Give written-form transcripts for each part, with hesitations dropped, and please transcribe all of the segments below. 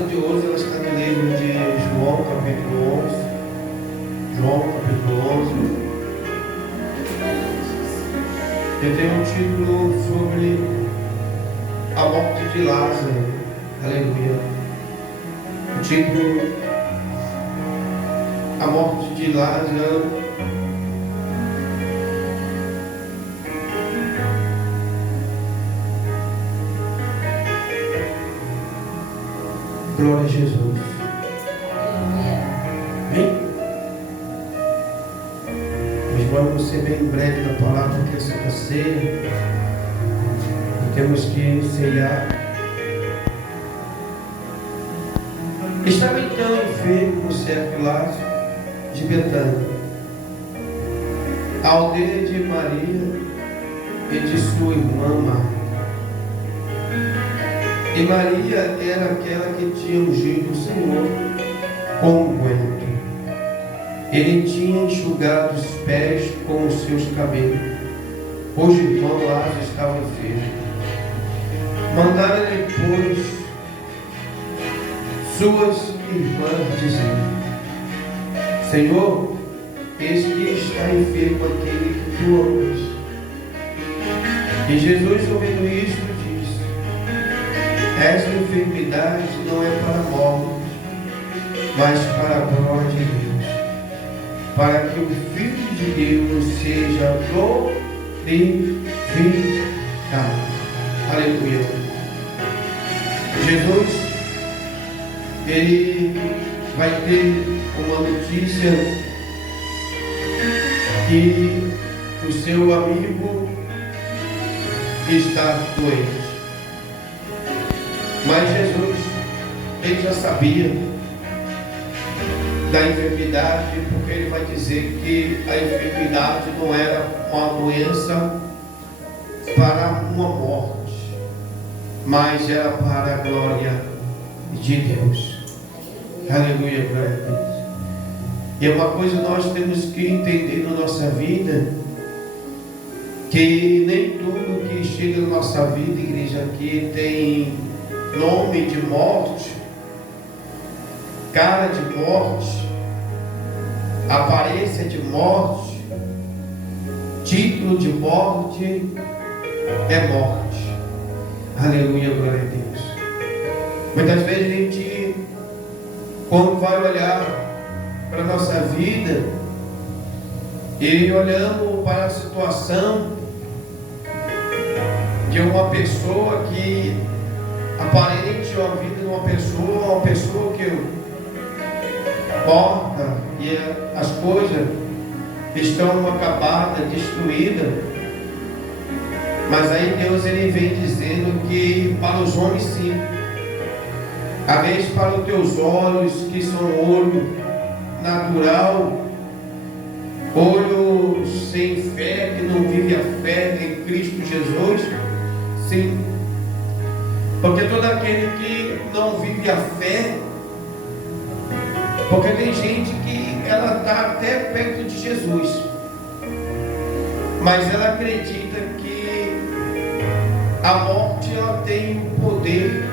palavra de hoje ela está no livro de João, capítulo 11. João, capítulo 11. Eu tenho um título sobre a morte de Lázaro. Aleluia. O título: a morte de Lázaro. Glória a Jesus. Amém? Mas vamos ser bem breve na palavra, porque essa é a ceia. E temos que ceiar. Estava então enfermo no certo Lázaro de Betânia, a aldeia de Maria e de sua irmã Marta. E Maria era aquela que tinha ungido o Senhor com unguento. Ele tinha enxugado os pés com os seus cabelos, cujo irmão Lázaro estava enfermo. Mandaram-lhe, pois, suas irmãs, dizendo: Senhor, eis que está enfermo aquele que tu amas. E Jesus, ouvindo isto, esta enfermidade não é para a morte, mas para a glória de Deus, para que o Filho de Deus seja glorificado. Aleluia. Jesus, ele vai ter uma notícia que o seu amigo está doente. Mas Jesus, ele já sabia da enfermidade, porque ele vai dizer que a enfermidade não era uma doença para uma morte, mas era para a glória de Deus. Aleluia, glória a Deus. E é uma coisa que nós temos que entender na nossa vida, que nem tudo que chega na nossa vida, igreja, aqui tem nome de morte, cara de morte, aparência de morte, título de morte, é morte. Aleluia, glória a Deus. Muitas vezes a gente, quando vai olhar para a nossa vida e olhamos para a situação de uma pessoa que aparente a vida de uma pessoa que morta e as coisas estão acabadas, destruídas. Mas aí Deus ele vem dizendo que para os homens sim, às vezes para os teus olhos, que são olho natural, olho sem fé, que não vive a fé em Cristo Jesus, sim. Porque todo aquele que não vive a fé, porque tem gente que ela está até perto de Jesus, mas ela acredita que a morte ela tem o poder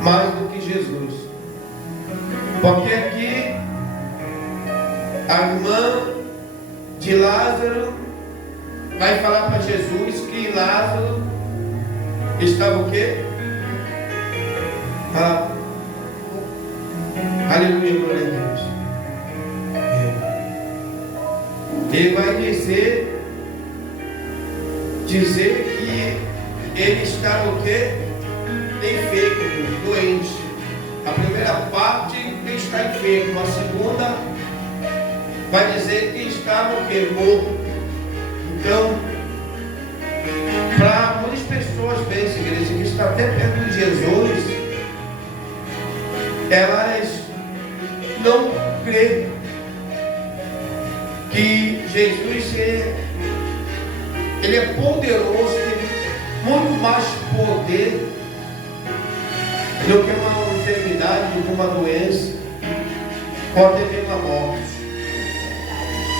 mais do que Jesus. Porque aqui a irmã de Lázaro vai falar para Jesus que Lázaro estava o quê? Aleluia, glória a Deus. Ele vai dizer que ele está o quê? Enfermo, doente. A primeira parte que está enfermo, a segunda vai dizer que estava o quê? Morto. Então, para muitas pessoas, vezes, igreja, que está até perto de Jesus, elas não creem que Jesus ele é poderoso, tem muito mais poder do que uma enfermidade, do que uma doença, pode ter uma morte.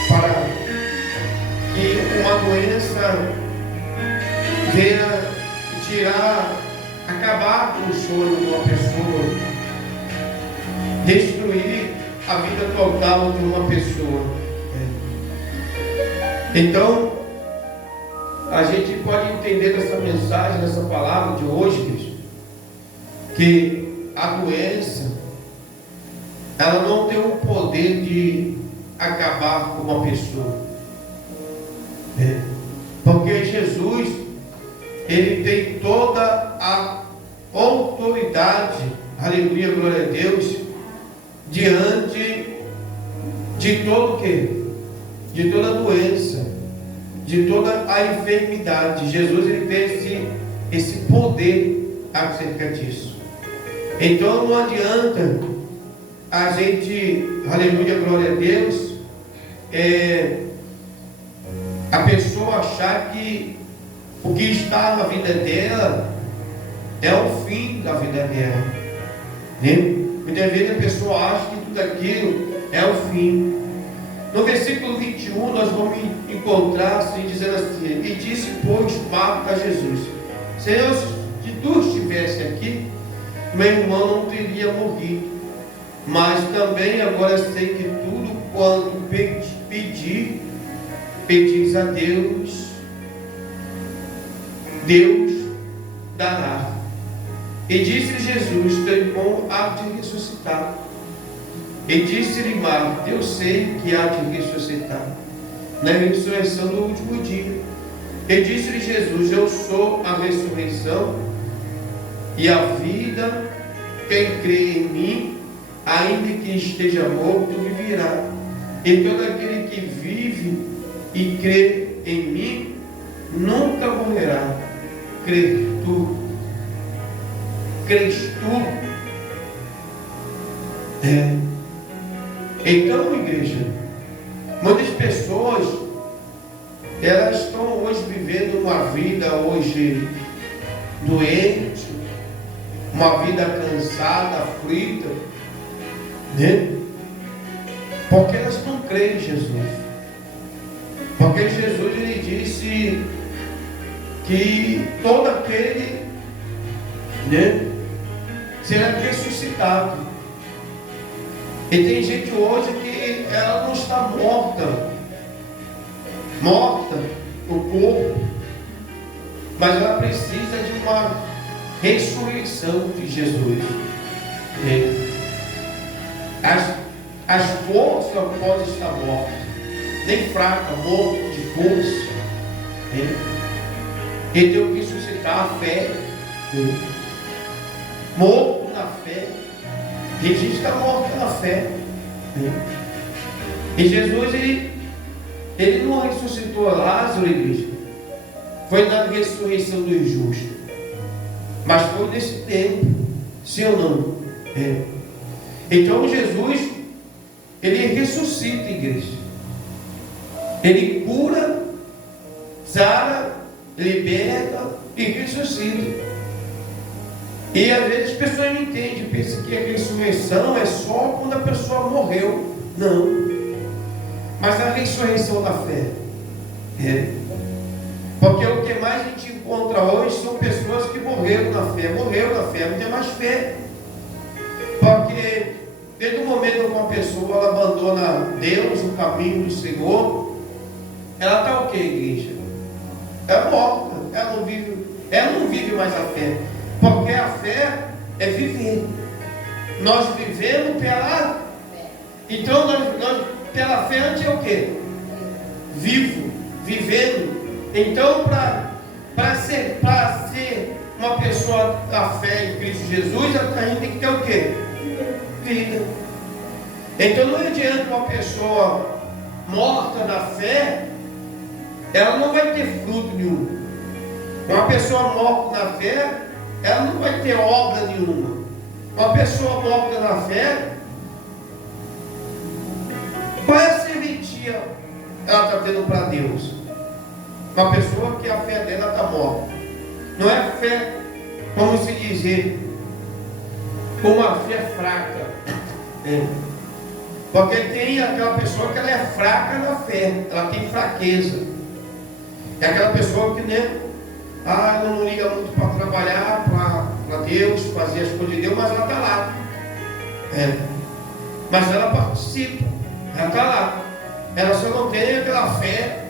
Para que uma doença venha tirar acabar com o choro de uma pessoa, destruir a vida total de uma pessoa. Então, a gente pode entender dessa mensagem, dessa palavra de hoje, Cristo, que a doença, ela não tem o poder de acabar com uma pessoa, porque Jesus, ele tem toda a autoridade, aleluia, glória a Deus, diante de todo o quê? De toda doença, de toda a enfermidade. Jesus, ele tem esse poder acerca disso. Então não adianta a gente, aleluia, glória a Deus, a pessoa achar que o que está na vida dela é o fim da vida dela, né? Muitas vezes a pessoa acha que tudo aquilo é o fim. No versículo 21 nós vamos encontrar assim, dizendo assim: e disse, pois, Marta a Jesus: Senhor, se tu estivesse aqui, meu irmão não teria morrido. Mas também agora sei que tudo quanto pedis a Deus, Deus dará. E disse Jesus: teu irmão há de ressuscitar. E disse-lhe Marta: eu sei que há de ressuscitar na ressurreição do último dia. E disse-lhe Jesus: eu sou a ressurreição e a vida. Quem crê em mim, ainda que esteja morto, viverá. E todo aquele que vive e crê em mim nunca morrerá. Crês tu? Crês tu? Então, igreja, muitas pessoas, elas estão hoje vivendo uma vida hoje doente, uma vida cansada, aflita, né? Porque elas não creem em Jesus. Porque Jesus, ele disse que todo aquele, né, será ressuscitado. E tem gente hoje que ela não está morta, o corpo, mas ela precisa de uma ressurreição de Jesus. As forças não podem estar mortas, nem fraca, morto de força. Ele tem que suscitar a fé, morto na fé. E a gente está morto na fé. E Jesus, ele não ressuscitou Lázaro, igreja. Foi na ressurreição do injusto. Mas foi nesse tempo. Sim ou não? Então Jesus, ele ressuscita, igreja. Ele cura, sara, liberta e ressuscita. E às vezes as pessoas não entendem, pensam que a ressurreição é só quando a pessoa morreu. Não. Mas a ressurreição da fé. Porque o que mais a gente encontra hoje são pessoas que morreram na fé, não tem mais fé. Porque desde o momento que uma pessoa ela abandona Deus, o caminho do Senhor, ela está o que, igreja? É morta, ela não vive mais a fé. Porque a fé é viver. Nós vivemos pela... Então nós pela fé antes é o quê? Vivo, vivendo. Então para ser uma pessoa da fé em Cristo Jesus, a gente tem que ter o quê? Vida. Então não adianta uma pessoa morta na fé, ela não vai ter fruto nenhum. Uma pessoa morta na fé, ela não vai ter obra nenhuma. Uma pessoa morta na fé, qual é a serventia ela está tendo para Deus? Uma pessoa que a fé dela está morta. Não é fé, como se dizer, uma fé fraca. Porque tem aquela pessoa que ela é fraca na fé, ela tem fraqueza. É aquela pessoa que, né? Não liga muito para trabalhar, pessoa de Deus, mas ela está lá. Mas ela participa, ela está lá. Ela só não tem aquela fé,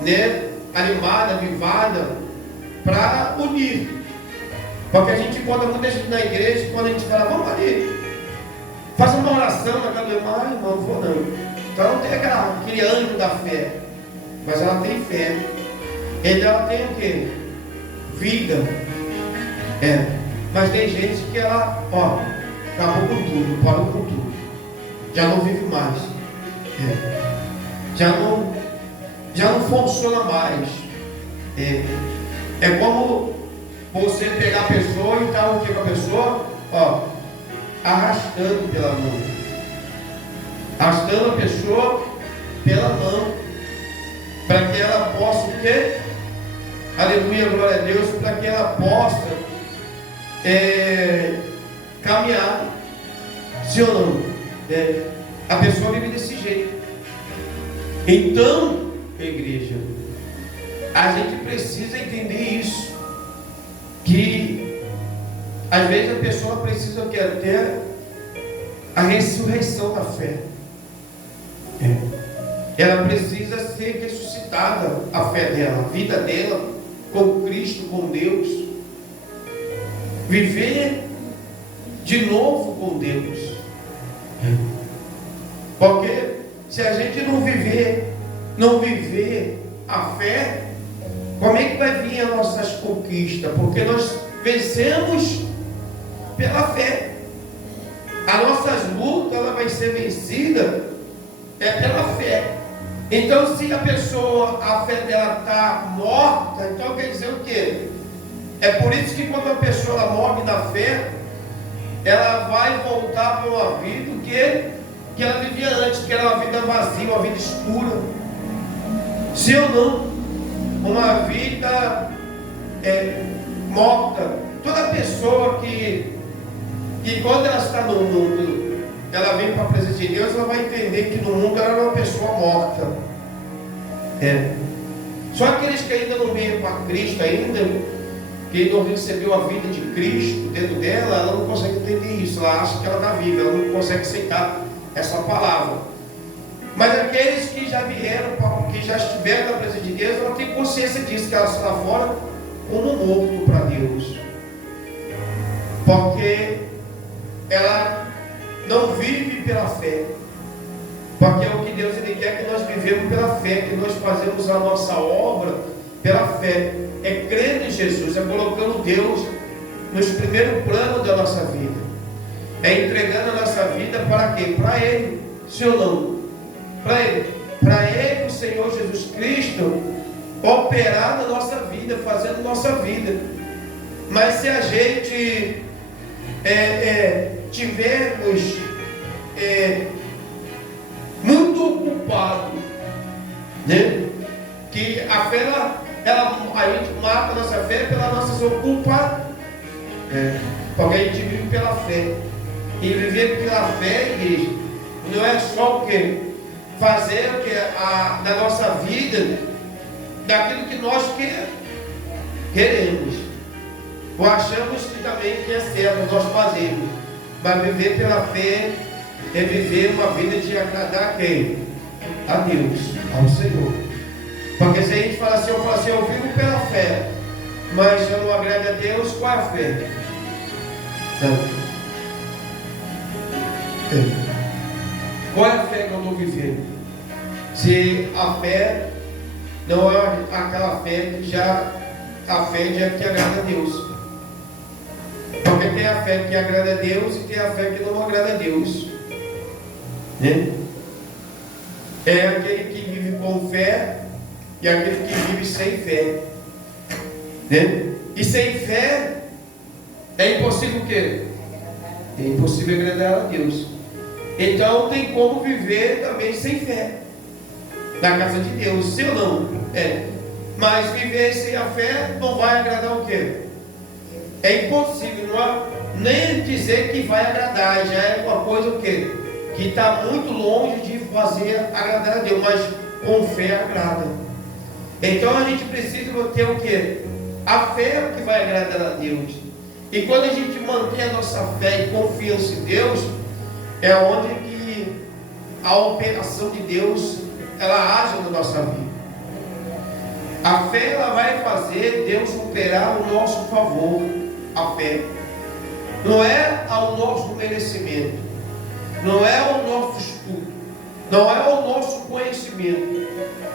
né, animada, avivada, para unir. Porque a gente encontra muita gente na igreja e quando a gente fala, vamos ali, faça uma oração na casa do irmão, irmão, não vou não. Então ela não tem aquele ânimo da fé, mas ela tem fé. Então ela tem o quê? Vida. Mas tem gente que ela, acabou com tudo, parou com tudo. Já não vive mais. Já não funciona mais. É como você pegar a pessoa e estar o que com a pessoa? Arrastando pela mão. Arrastando a pessoa pela mão. Para que ela possa o quê? Aleluia, glória a Deus. Para que ela possa caminhar. Sim ou não? A pessoa vive desse jeito. Então, igreja, a gente precisa entender isso. Que às vezes a pessoa precisa ter a ressurreição da fé. Ela precisa ser ressuscitada, a fé dela, a vida dela com Cristo, com Deus. Viver de novo com Deus. Porque se a gente não viver a fé, como é que vai vir as nossas conquistas? Porque nós vencemos pela fé. As nossas lutas, ela vai ser vencida pela fé. Então, se a pessoa, a fé dela está morta, então quer dizer o quê? É por isso que quando a pessoa morre na fé, ela vai voltar para uma vida que ela vivia antes, que era uma vida vazia, uma vida escura. Sim ou não? Uma vida morta. Toda pessoa que quando ela está no mundo, ela vem para a presença de Deus, ela vai entender que no mundo ela é uma pessoa morta. Só aqueles que ainda não vêm para Cristo ainda, que não recebeu a vida de Cristo dentro dela, ela não consegue entender isso. Ela acha que ela está viva, ela não consegue aceitar essa palavra. Mas aqueles que já vieram, que já estiveram na presença de Deus, ela tem consciência disso, que ela está fora como morto para Deus. Porque ela não vive pela fé. Porque é o que Deus ele quer que nós vivemos pela fé, que nós fazemos a nossa obra pela fé. É crendo em Jesus, é colocando Deus nos primeiros planos da nossa vida. É entregando a nossa vida para quê? Para Ele. Sim ou não? Para Ele. Para Ele, o Senhor Jesus Cristo, operar na nossa vida, fazendo nossa vida. Mas se a gente tivermos muito ocupado, né? Que a fé, a gente mata a nossa fé pelas nossas ocupações. Porque a gente vive pela fé. E viver pela fé, igreja, não é só o que? Fazer o que? Na nossa vida, daquilo que nós queremos. Ou achamos que também que é certo, nós fazemos. Mas viver pela fé é viver uma vida de agradar a quem? A Deus, ao Senhor. Porque se a gente fala assim, eu vivo pela fé, mas eu não agrado a Deus, qual é a fé? Não. Qual é a fé que eu estou vivendo? Se a fé não é aquela fé que já a fé que agrada a Deus. Porque tem a fé que agrada a Deus e tem a fé que não agrada a Deus, né? É aquele que vive com fé e aquele que vive sem fé, né? E sem fé é impossível o quê? É impossível agradar a Deus. Então tem como viver também sem fé na casa de Deus, sim ou não? Mas viver sem a fé não vai agradar o quê? É impossível, nem dizer que vai agradar, já é uma coisa o quê? Que está muito longe de fazer agradar a Deus, mas com fé agrada. Então a gente precisa ter o quê? A fé é o que vai agradar a Deus. E quando a gente mantém a nossa fé e confiança em Deus, é onde que a operação de Deus, ela age na nossa vida. A fé, ela vai fazer Deus operar ao nosso favor. A fé não é ao nosso merecimento, não é ao nosso estudo, não é ao nosso conhecimento,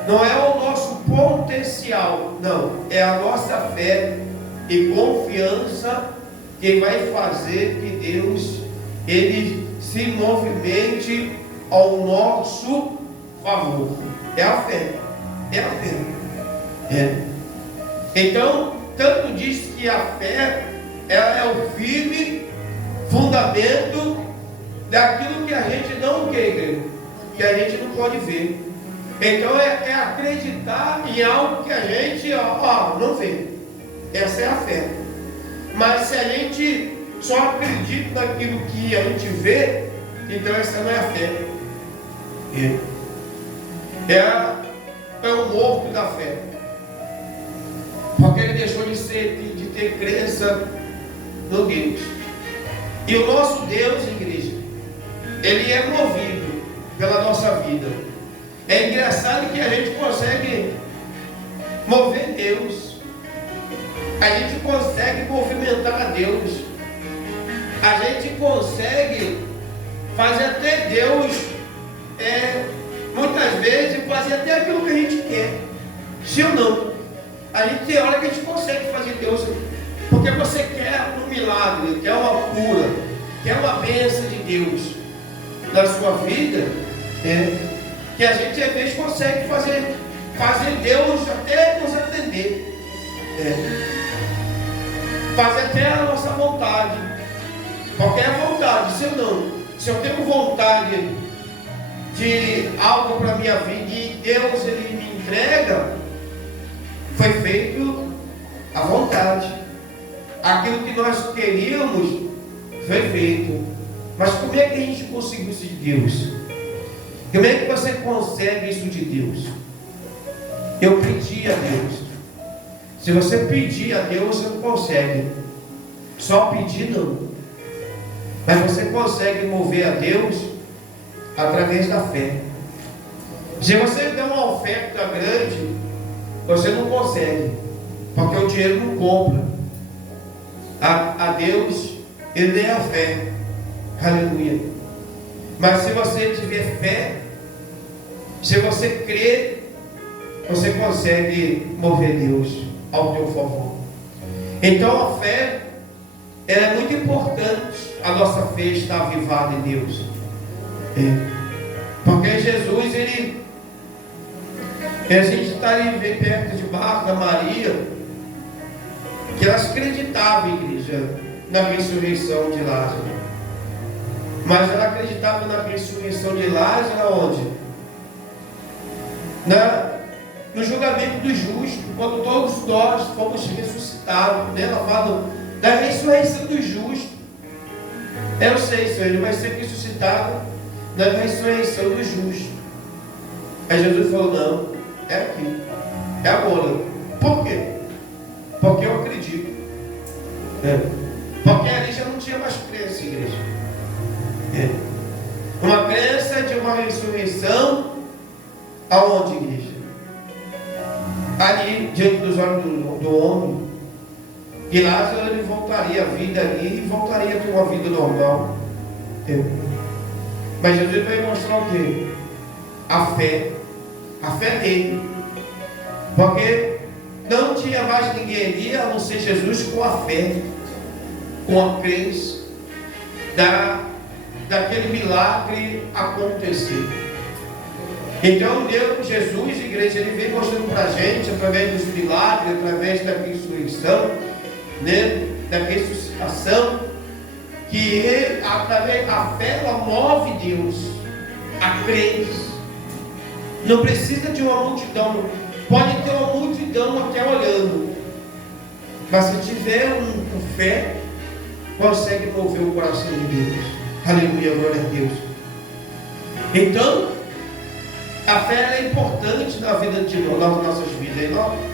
não é ao nosso potencial, não, é a nossa fé e confiança que vai fazer que Deus, ele se movimente ao nosso favor. É a fé, é a fé. Então, tanto diz que a fé, ela é o firme fundamento daquilo que a gente não quer, que a gente não pode ver. Então é acreditar em algo que a gente não vê. Essa é a fé. Mas se a gente só acredita naquilo que a gente vê, então essa não é a fé. É o morto da fé. Porque ele deixou de ter crença no Deus. E o nosso Deus, igreja, ele é movido pela nossa vida. É engraçado que a gente consegue mover Deus, a gente consegue movimentar a Deus, a gente consegue fazer até Deus, muitas vezes, fazer até aquilo que a gente quer. Sim ou não? A gente tem hora que a gente consegue fazer Deus, porque você quer um milagre, quer uma cura, quer uma bênção de Deus na sua vida, que a gente às vezes consegue fazer Deus até nos atender, fazer até a nossa vontade, qualquer vontade. Se eu tenho vontade de algo para a minha vida e Deus ele me entrega, foi feito a vontade, aquilo que nós queríamos foi feito. Mas como é que a gente conseguiu isso de Deus? Como é que você consegue isso de Deus? Eu pedi a Deus. Se você pedir a Deus, você não consegue. Só pedir não. Mas você consegue mover a Deus através da fé. Se você der uma oferta grande, você não consegue, porque o dinheiro não compra. A Deus, ele é a fé. Aleluia. Mas se você tiver fé, se você crer, você consegue mover Deus ao teu favor. Então a fé, ela é muito importante. A nossa fé está avivada em Deus, porque Jesus, a gente está ali perto de Marta, Maria, que elas acreditavam, igreja, na ressurreição de Lázaro. Mas ela acreditava na ressurreição de Lázaro onde? No julgamento do justo, quando todos nós fomos ressuscitados. Ela fala da ressurreição do justo. Eu sei, Senhor, ele vai ser ressuscitado na ressurreição do justo. Aí Jesus falou, não, é aqui, é agora. Por quê? Porque eu acredito. Porque ali já não tinha mais crença, igreja. Uma crença de uma ressurreição aonde, igreja? Ali, diante dos olhos do homem. E Lázaro, ele voltaria à vida ali e voltaria a ter uma vida normal. Mas Jesus vai mostrar o quê? A fé dele. Porque não tinha mais ninguém ali a não ser Jesus com a fé, com a crença daquele milagre acontecer. Então Deus, Jesus, igreja, ele vem mostrando para a gente, através dos milagres, através da ressurreição, da ressuscitação, que através da fé ela move Deus, a crença. Não precisa de uma multidão, pode ter uma multidão até olhando, mas se tiver com fé, consegue mover o coração de Deus. Aleluia, glória a Deus. Então, a fé é importante na vida de nós, nas nossas vidas,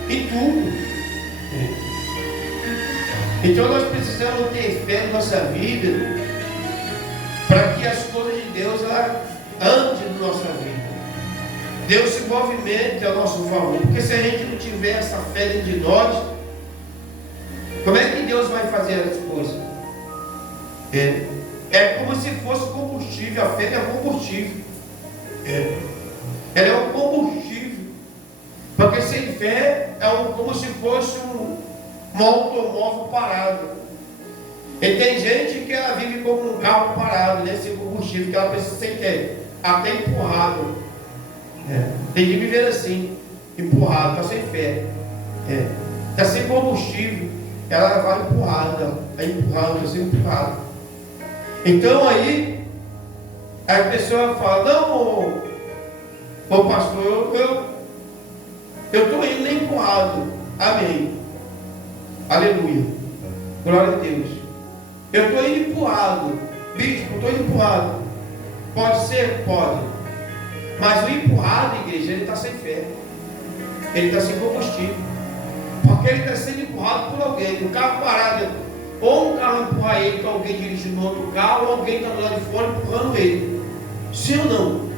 em tudo. Então nós precisamos ter fé na nossa vida, para que as coisas de Deus andem na nossa vida. Deus se movimente ao nosso favor. Porque se a gente não tiver essa fé dentro de nós, como é que Deus vai fazer as coisas? É como se fosse combustível. A fé é combustível. Ela é um combustível. Porque sem fé é como se fosse um automóvel parado. E tem gente que ela vive como um carro parado, né? Sem combustível, que ela precisa sem ter, até empurrado. Tem que viver assim, empurrado, está sem fé. Está sem combustível, ela vai empurrada, está sendo empurrada. Então aí, a pessoa fala, não, ô pastor, eu estou indo empurrado. Amém. Aleluia. Glória a Deus. Eu estou indo empurrado. Bispo, estou indo empurrado. Pode ser? Pode. Mas o empurrado, igreja, ele está sem fé. Ele está sem combustível. Porque ele está sendo empurrado por alguém. O carro parado. Ou um carro empurra ele, com alguém dirigindo outro carro, ou alguém está do lado de fora empurrando ele. Sim ou não?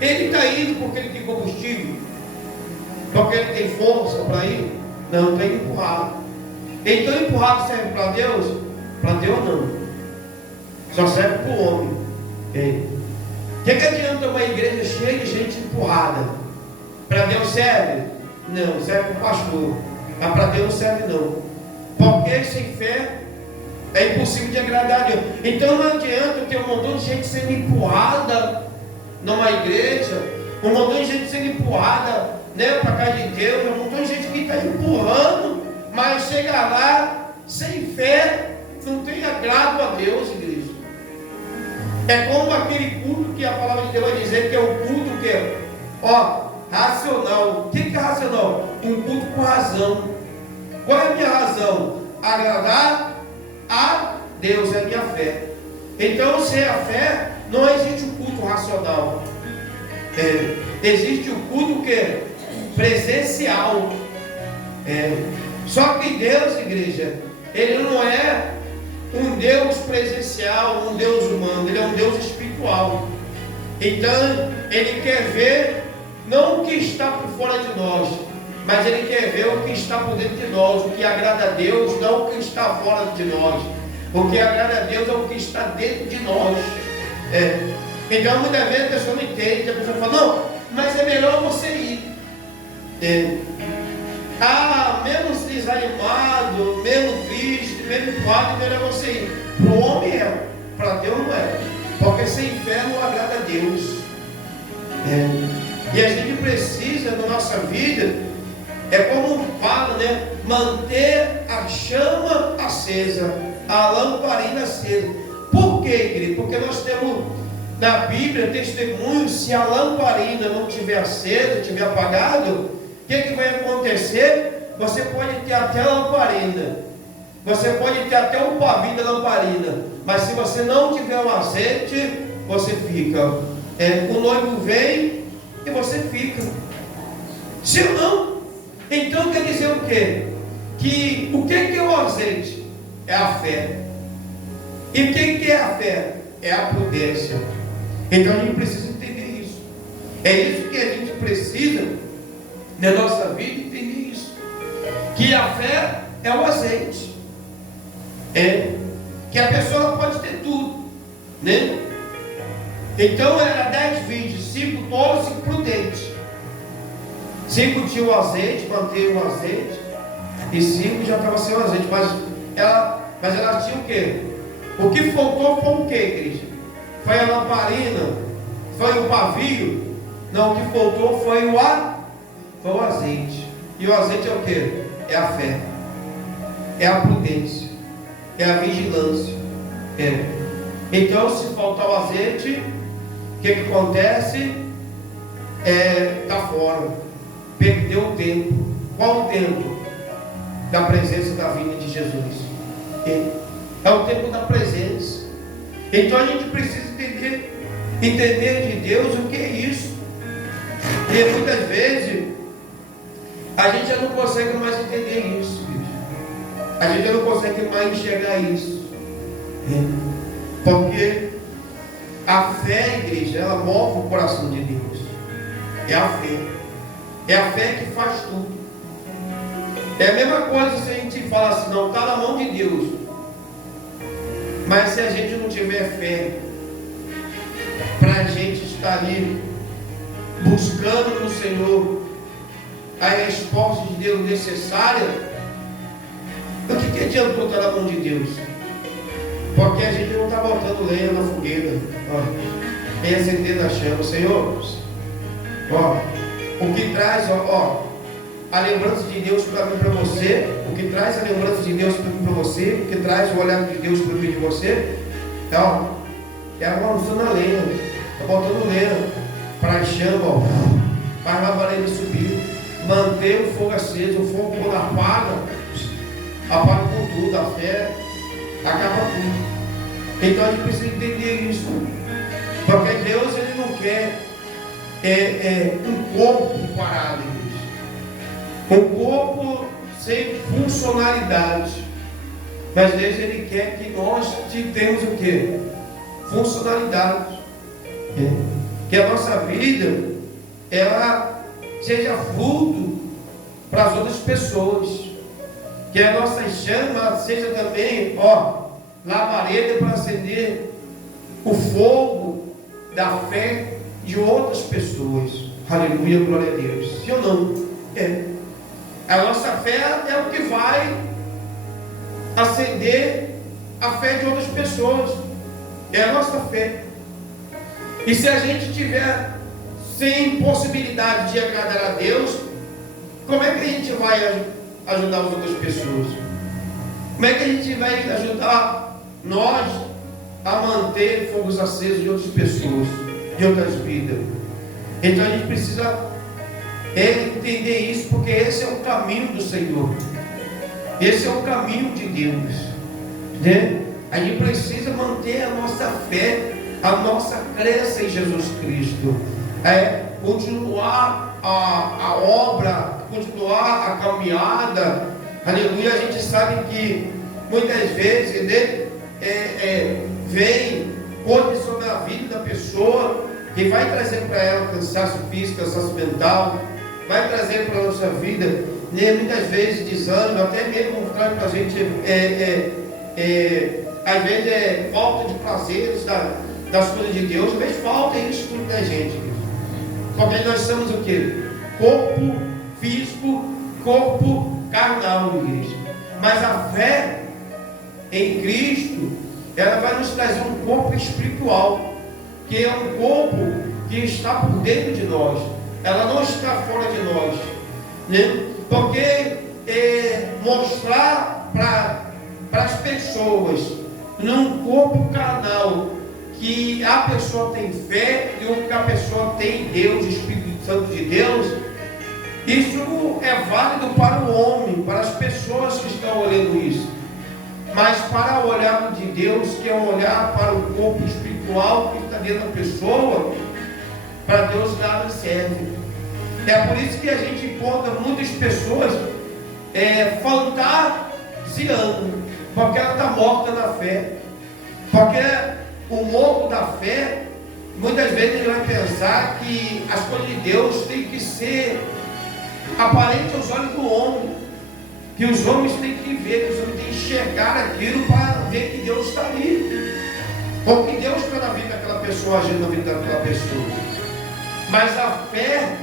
Ele está indo porque ele tem combustível? Porque ele tem força para ir? Não, está empurrado. Então empurrado serve para Deus? Para Deus não. Só serve para o homem. O que adianta uma igreja cheia de gente empurrada? Para Deus serve? Não, serve para o pastor. Mas para Deus não serve não. Porque sem fé é impossível de agradar a Deus. Então não adianta ter um montão de gente sendo empurrada numa igreja, um montão de gente sendo empurrada, né, para cá de Deus, um montão de gente que está empurrando, mas chega lá sem fé, não tem agrado a Deus, igreja. É como aquele culto que a palavra de Deus vai dizer que é o culto que é, racional. O que é racional? Um culto com razão. Qual é a minha razão? Agradar a Deus, é a minha fé. Então, sem a fé, não existe o culto racional. Existe o culto que é presencial. Só que Deus, igreja, Ele não é um Deus presencial, um Deus humano, Ele é um Deus espiritual. Então, Ele quer ver não o que está por fora de nós, mas Ele quer ver o que está por dentro de nós. O que agrada a Deus não o que está fora de nós. O que agrada a Deus é o que está dentro de nós. Então muitas vezes a pessoa não entende, a pessoa fala, não, mas é melhor você ir. Menos desanimado, menos triste, menos empurrado, melhor você ir. Para o homem é, para Deus não é. Porque sem fé não agrada a Deus. E a gente precisa na nossa vida, como fala, né? Manter a chama acesa, a lamparina acesa. Por quê, igreja? Porque nós temos na Bíblia testemunhos. Se a lamparina não estiver acesa, estiver apagada, o que vai acontecer? Você pode ter até a lamparina, você pode ter até o pavio da lamparina, mas se você não tiver um azeite, você fica. O noivo vem e você fica. Se não, então quer dizer o quê? Que o que é o azeite? É a fé. E o que é a fé? É a prudência. Então a gente precisa entender isso. É isso que a gente precisa na nossa vida, entender isso. Que a fé é o azeite. Que a pessoa pode ter tudo, né? Então era 10 vídeos, 5 tolos, 5 prudentes. 5 tinham o azeite, mantinham o azeite, e 5 já estavam sem o azeite. Mas ela tinha o quê? O que faltou foi o quê, igreja? Foi a lamparina? Foi o pavio? Não, o que faltou foi o azeite. E o azeite é o quê? É a fé, é a prudência, é a vigilância. Então, se faltar o azeite, o que acontece? Está fora, perdeu o tempo. Qual o tempo? Da presença da vinda de Jesus. É o tempo da presença. Então a gente precisa entender de Deus o que é isso. E muitas vezes a gente já não consegue mais entender isso, A gente não consegue mais enxergar isso. Porque a fé, igreja, ela move o coração de Deus. É a fé. É a fé que faz tudo. É a mesma coisa se a gente fala assim, não, está na mão de Deus. Mas se a gente não tiver fé para a gente estar ali buscando no Senhor a resposta de Deus necessária, o que adiantou estar na mão de Deus? Porque a gente não está botando lenha na fogueira, nem acendendo a chama. Senhor, o que traz a lembrança de Deus para mim, para você, o que traz a lembrança de Deus para mim, para você, o que traz o olhar de Deus para mim, de você, é a mão na lenha, está botando lenha para a chama, para a labareda subir, manter o fogo aceso. O fogo, quando apaga com tudo, a fé acaba tudo. Então a gente precisa entender isso, porque Deus, ele não quer um corpo parado, um corpo sem funcionalidade, mas Deus, ele quer que nós tenhamos o quê? Funcionalidade, que a nossa vida ela seja fruto para as outras pessoas, que a nossa chama seja também labareda para acender o fogo da fé de outras pessoas. Aleluia, glória a Deus. Sim ou não? A nossa fé é o que vai acender a fé de outras pessoas. É a nossa fé. E se a gente tiver sem possibilidade de agradar a Deus, como é que a gente vai ajudar as outras pessoas? Como é que a gente vai ajudar nós a manter fogos acesos de outras pessoas, de outras vidas? Então a gente precisa entender isso, porque esse é o caminho do Senhor, esse é o caminho de Deus, né? A gente precisa manter a nossa fé, a nossa crença em Jesus Cristo, continuar a obra, continuar a caminhada. Aleluia. A gente sabe que muitas vezes, né, vem coisas sobre a vida da pessoa que vai trazer para ela cansaço físico, cansaço mental, vai trazer para a nossa vida, né, muitas vezes desânimo, até mesmo traz para a gente às vezes falta de prazeres das coisas de Deus. Às vezes falta isso tudo da gente, porque nós somos o que? Corpo físico, corpo carnal, igreja. Mas a fé em Cristo, ela vai nos trazer um corpo espiritual, que é um corpo que está por dentro de nós, ela não está fora de nós, né? Porque mostrar para as pessoas num corpo carnal que a pessoa tem fé e que a pessoa tem Deus, Espírito Santo de Deus, isso é válido para o homem, para as pessoas que estão olhando isso. Mas para o olhar de Deus, que é um olhar para o corpo espiritual que está dentro da pessoa, para Deus nada serve. É por isso que a gente encontra muitas pessoas fantasiando, porque ela está morta na fé. Porque o morto da fé, muitas vezes ele vai pensar que as coisas de Deus têm que ser aparente aos olhos do homem, que os homens têm que ver, que os homens têm que enxergar aquilo para ver que Deus está ali, ou que Deus está na vida daquela pessoa, agindo na vida daquela pessoa. Mas a fé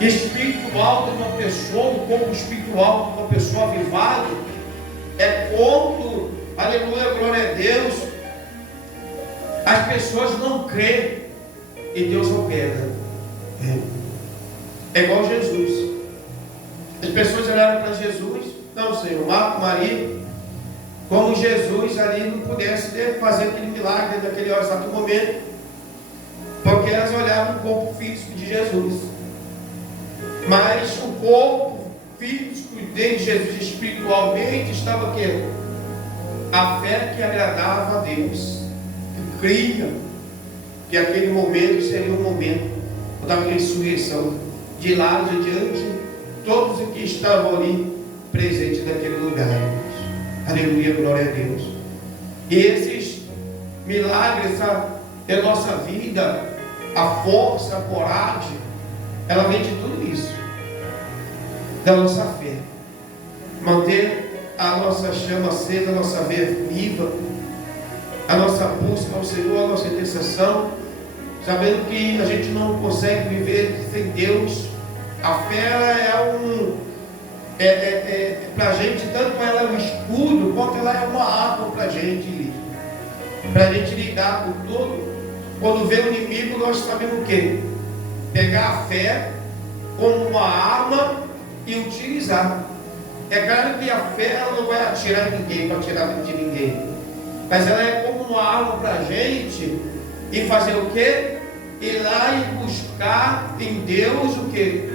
espiritual de uma pessoa, o corpo espiritual de uma pessoa avivada, é quando, aleluia, glória a Deus, as pessoas não creem e Deus opera. É igual Jesus. As pessoas olharam para Jesus, não, Senhor, Marta, Maria, como Jesus ali não pudesse fazer aquele milagre naquele exato momento, porque elas olhavam o corpo físico de Jesus. Mas o corpo físico de Jesus espiritualmente estava o quê? A fé que agradava a Deus, que cria que aquele momento seria um momento da ressurreição de Lázaro adiante. Todos que estavam ali presente naquele lugar, irmãos. Aleluia, glória a Deus. E esses milagres, é a nossa vida, a força, a coragem, ela vem de tudo isso, da nossa fé. Manter a nossa chama acesa, a nossa fé viva, a nossa busca ao Senhor, a nossa intercessão, sabendo que a gente não consegue viver sem Deus. A fé para a gente, tanto ela é um escudo, quanto ela é uma arma para a gente lidar com tudo. Quando vê o inimigo, nós sabemos o quê? Pegar a fé como uma arma e utilizar. É claro que a fé ela não vai atirar ninguém, para tirar de ninguém, mas ela é como uma arma para a gente e fazer o quê? Ir lá e buscar em Deus o quê?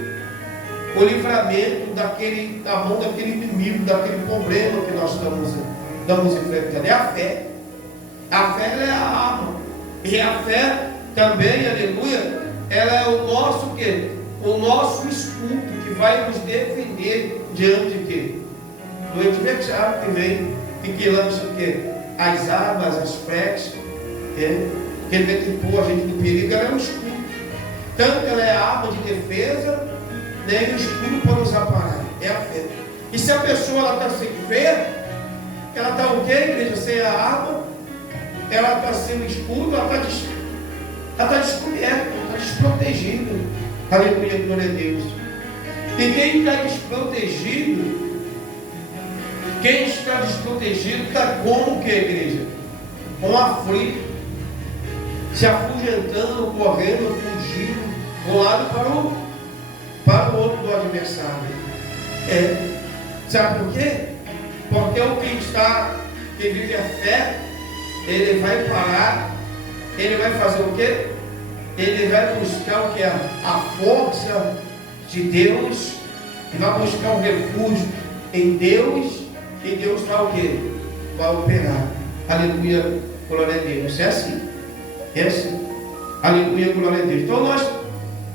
O livramento da mão daquele inimigo, daquele problema que nós estamos enfrentando. É a fé. A fé ela é a arma. E a fé também, aleluia, ela é o nosso quê? O nosso escudo que vai nos defender diante de quê? Do adversário que vem e que lança o quê? As armas, as flechas, que ele vem que pôr a gente no perigo. Ela é um escudo. Tanto ela é a arma de defesa, nem o escudo para nos aparar. É a fé. E se a pessoa está sem fé, ela está o quê, igreja? Sem a arma, ela está sem o escudo, ela está descoberta, está desprotegida. Aleluia, glória a Deus. E quem está desprotegido, está como que, igreja? Com aflito, se afugentando, correndo, fugindo, de um lado para o outro do adversário. Sabe por quê? Porque o que vive a fé, ele vai parar, ele vai fazer o quê? Ele vai buscar o que? A força de Deus, ele vai buscar o refúgio em Deus, e Deus vai o quê? Vai operar. Aleluia, glória a Deus. É assim. Aleluia, glória a Deus. Então nós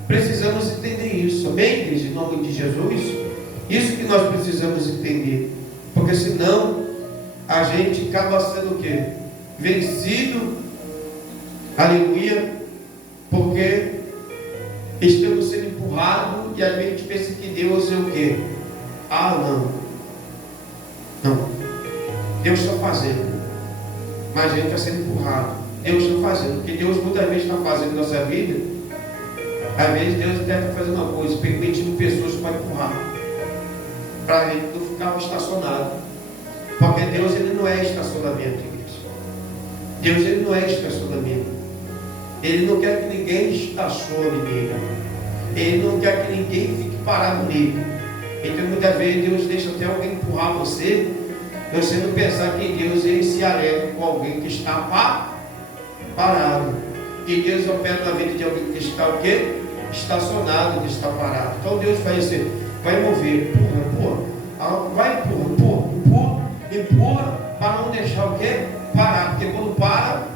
precisamos entender isso, amém, igreja? Em nome de Jesus. Isso que nós precisamos entender, porque senão a gente acaba sendo o quê? Vencido, aleluia, porque estamos sendo empurrados e a gente pensa que Deus é o quê? Não, Deus está fazendo, mas a gente está sendo empurrado. Deus está fazendo, porque Deus muitas vezes está fazendo nossa vida. Às vezes Deus até está fazendo uma coisa, permitindo pessoas para empurrar, para a gente não ficar estacionado, porque Deus ele não é estacionamento, igreja. Deus ele não é estacionamento. Ele não quer que ninguém estacione nele. Ele não quer que ninguém fique parado nele. Então muitas vezes Deus deixa até alguém empurrar você não pensar que Deus ele se alegra com alguém que está parado. E Deus opera na vida de alguém que está o quê? Estacionado, que está parado. Então Deus vai ser, vai mover, empurra, para não deixar o quê? Parar, porque quando para,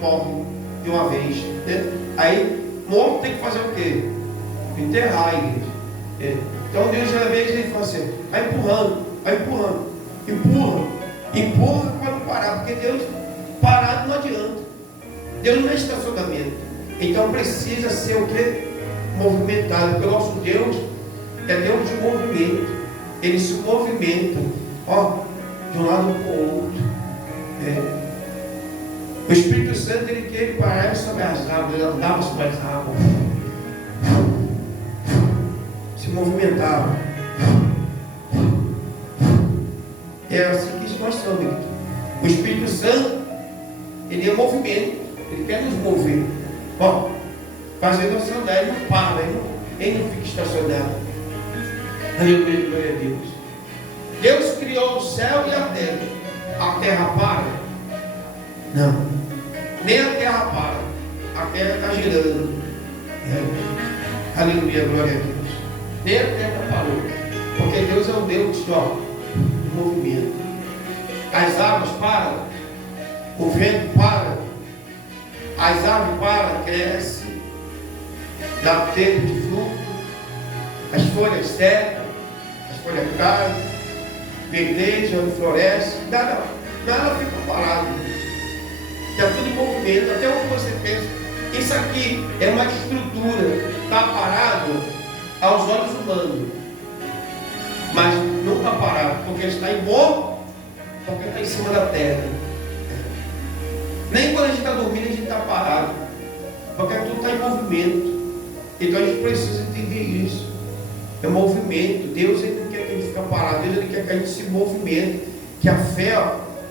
morre de uma vez, né? Aí, morto tem que fazer o quê? Enterrar a igreja. Então Deus às vezes ele fala assim, vai empurrando, empurra para não parar, porque Deus parado não adianta. Deus não é estacionamento. Então precisa ser o quê? Movimentado, porque o nosso Deus é Deus de movimento. Ele se movimenta, de um lado para o outro. O Espírito Santo ele quer parar sobre as águas, ele andava sobre as águas, se movimentava. É assim que nós somos. O Espírito Santo ele é movimento, ele quer nos mover. Fazendo a sua andar, ele não para, ele não fica estacionado. Aleluia, glória a Deus. Deus criou o céu e a terra. A terra para? Não. Nem a terra para. A terra está girando. Aleluia, glória a Deus. Nem a terra parou. Porque Deus é um Deus de movimento. As águas param. O vento para. As árvores param, crescem. Dá tempo de fruto. As folhas secam. As folhas caem. verdeja, floresce, nada fica parado. Está tudo em movimento, até onde você pensa. Isso aqui é uma estrutura, está parado aos olhos humanos, mas não está parado, porque está em movimento, porque está em cima da terra. Nem quando a gente está dormindo a gente está parado, porque tudo está em movimento. Então a gente precisa entender isso. É movimento. Deus ele não quer que a gente fique parado, Deus ele quer que a gente se movimente, que a fé,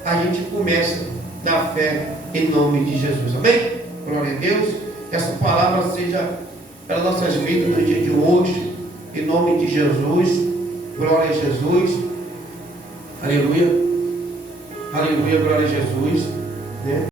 a gente começa da fé em nome de Jesus. Amém? Glória a Deus. Essa palavra seja para nossas vidas no dia de hoje, em nome de Jesus. Glória a Jesus. Aleluia. Aleluia, glória a Jesus, né?